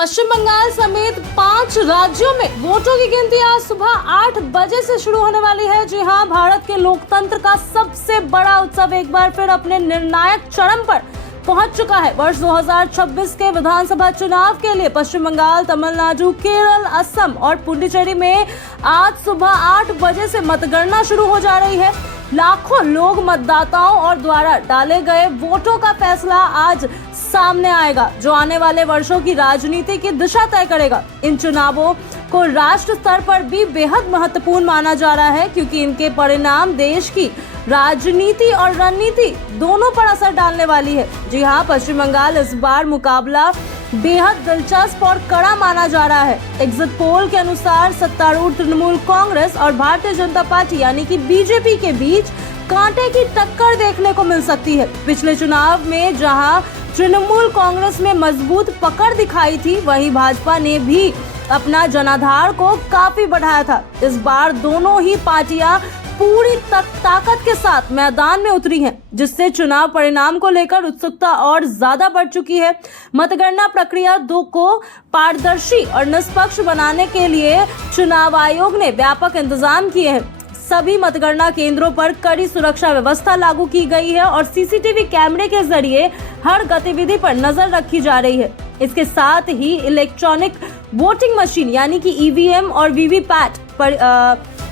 पश्चिम बंगाल समेत 5 राज्यों में वोटों की गिनती आज सुबह 8 बजे से शुरू होने वाली है। जी हां, भारत के लोकतंत्र का सबसे बड़ा उत्सव एक बार फिर अपने निर्णायक चरम पर पहुंच चुका है। वर्ष 2026 के विधानसभा चुनाव के लिए पश्चिम बंगाल, तमिलनाडु, केरल, असम और पुडुचेरी में आज सुबह 8 बजे से मतगणना शुरू हो जा रही है। लाखों लोग मतदाताओं और द्वारा डाले गए वोटों का फैसला आज सामने आएगा, जो आने वाले वर्षों की राजनीति की दिशा तय करेगा। इन चुनावों को राष्ट्र स्तर पर भी बेहद महत्वपूर्ण माना जा रहा है, क्योंकि इनके परिणाम देश की राजनीति और रणनीति दोनों पर असर डालने वाली है। जी हां, पश्चिम बंगाल इस बार मुकाबला बेहद दिलचस्प और कड़ा माना जा रहा है। एग्जिट पोल के अनुसार सत्तारूढ़ तृणमूल कांग्रेस और भारतीय जनता पार्टी यानी कि बीजेपी के बीच कांटे की टक्कर देखने को मिल सकती है। पिछले चुनाव में जहां तृणमूल कांग्रेस में मजबूत पकड़ दिखाई थी, वहीं भाजपा ने भी अपना जनाधार को काफी बढ़ाया था। इस बार दोनों ही पार्टियां पूरी ताकत के साथ मैदान में उतरी हैं, जिससे चुनाव परिणाम को लेकर उत्सुकता और ज्यादा बढ़ चुकी है। मतगणना प्रक्रिया को पारदर्शी और निष्पक्ष बनाने के लिए चुनाव आयोग ने व्यापक इंतजाम किए हैं। सभी मतगणना केंद्रों पर कड़ी सुरक्षा व्यवस्था लागू की गई है और सीसीटीवी कैमरे के जरिए हर गतिविधि पर नजर रखी जा रही है। इसके साथ ही इलेक्ट्रॉनिक वोटिंग मशीन यानी कि ईवीएम और वीवीपैट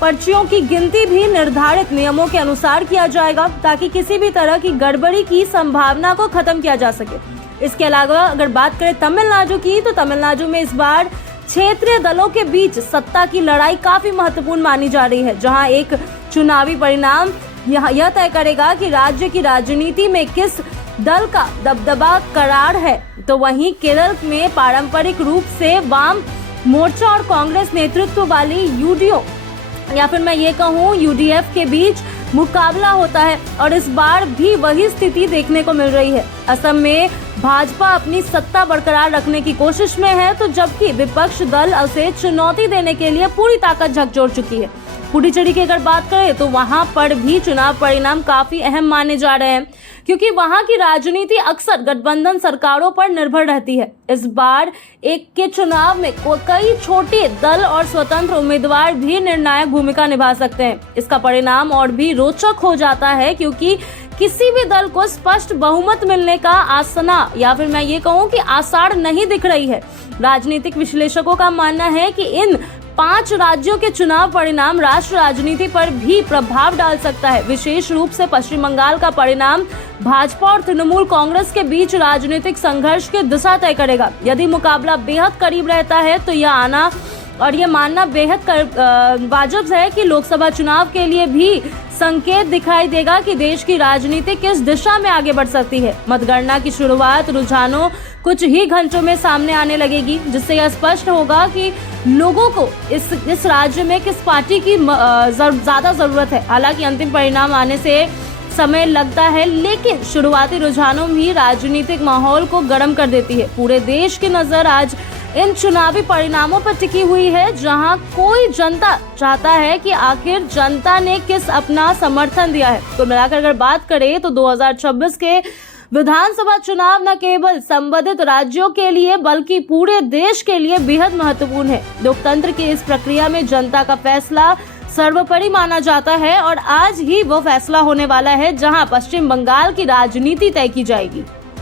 पर्चियों की गिनती भी निर्धारित नियमों के अनुसार किया जाएगा, ताकि किसी भी तरह की गड़बड़ी की संभावना को खत्म किया जा सके। इसके अलावा अगर बात करें तमिलनाडु की, तो तमिलनाडु में इस बार क्षेत्रीय दलों के बीच सत्ता की लड़ाई काफी महत्वपूर्ण मानी जा रही है, जहां एक चुनावी परिणाम यह तय करेगा कि राज्य की राजनीति में किस दल का दबदबा करार है। तो वहीं केरल में पारंपरिक रूप से वाम मोर्चा और कांग्रेस नेतृत्व वाली यूडीओ या फिर मैं ये कहूँ यूडीएफ के बीच मुकाबला होता है, और इस बार भी वही स्थिति देखने को मिल रही है। असम में भाजपा अपनी सत्ता बरकरार रखने की कोशिश में है, तो जबकि विपक्ष दल उसे चुनौती देने के लिए पूरी ताकत झकझोर चुकी है। पुडुचेरी की अगर बात करें तो वहां पर भी चुनाव परिणाम काफी अहम माने जा रहे हैं, क्योंकि वहां की राजनीति अक्सर गठबंधन सरकारों पर निर्भर रहती है। इस बार एक के चुनाव में कई छोटे दल और स्वतंत्र उम्मीदवार भी निर्णायक भूमिका निभा सकते हैं। इसका परिणाम और भी रोचक हो जाता है, क्योंकि किसी भी दल को स्पष्ट बहुमत मिलने का आसना या फिर मैं ये कहूँ कि आसार नहीं दिख रही है। राजनीतिक विश्लेषकों का मानना है कि इन 5 राज्यों के चुनाव परिणाम राष्ट्र राजनीति पर भी प्रभाव डाल सकता है। विशेष रूप से पश्चिम बंगाल का परिणाम भाजपा और तृणमूल कांग्रेस के बीच राजनीतिक संघर्ष की दिशा तय करेगा। यदि मुकाबला बेहद करीब रहता है तो यह मानना बेहद वाजिब है कि लोकसभा चुनाव के लिए भी संकेत दिखाई देगा कि देश की राजनीति किस दिशा में आगे बढ़ सकती है। मतगणना की शुरुआत रुझानों कुछ ही घंटों में सामने आने लगेगी, जिससे यह स्पष्ट होगा कि लोगों को इस राज्य में किस पार्टी की ज्यादा जरूरत है। हालांकि अंतिम परिणाम आने से समय लगता है, लेकिन शुरुआती रुझानों भी राजनीतिक माहौल को गर्म कर देती है। पूरे देश की नजर आज इन चुनावी परिणामों पर टिकी हुई है, जहां कोई जनता चाहता है कि आखिर जनता ने किस अपना समर्थन दिया है। तो मिलाकर अगर बात करें तो 2026 के विधानसभा चुनाव न केवल संबंधित राज्यों के लिए बल्कि पूरे देश के लिए बेहद महत्वपूर्ण है। लोकतंत्र की इस प्रक्रिया में जनता का फैसला सर्वोपरि माना जाता है, और आज ही वो फैसला होने वाला है जहां पश्चिम बंगाल की राजनीति तय की जाएगी।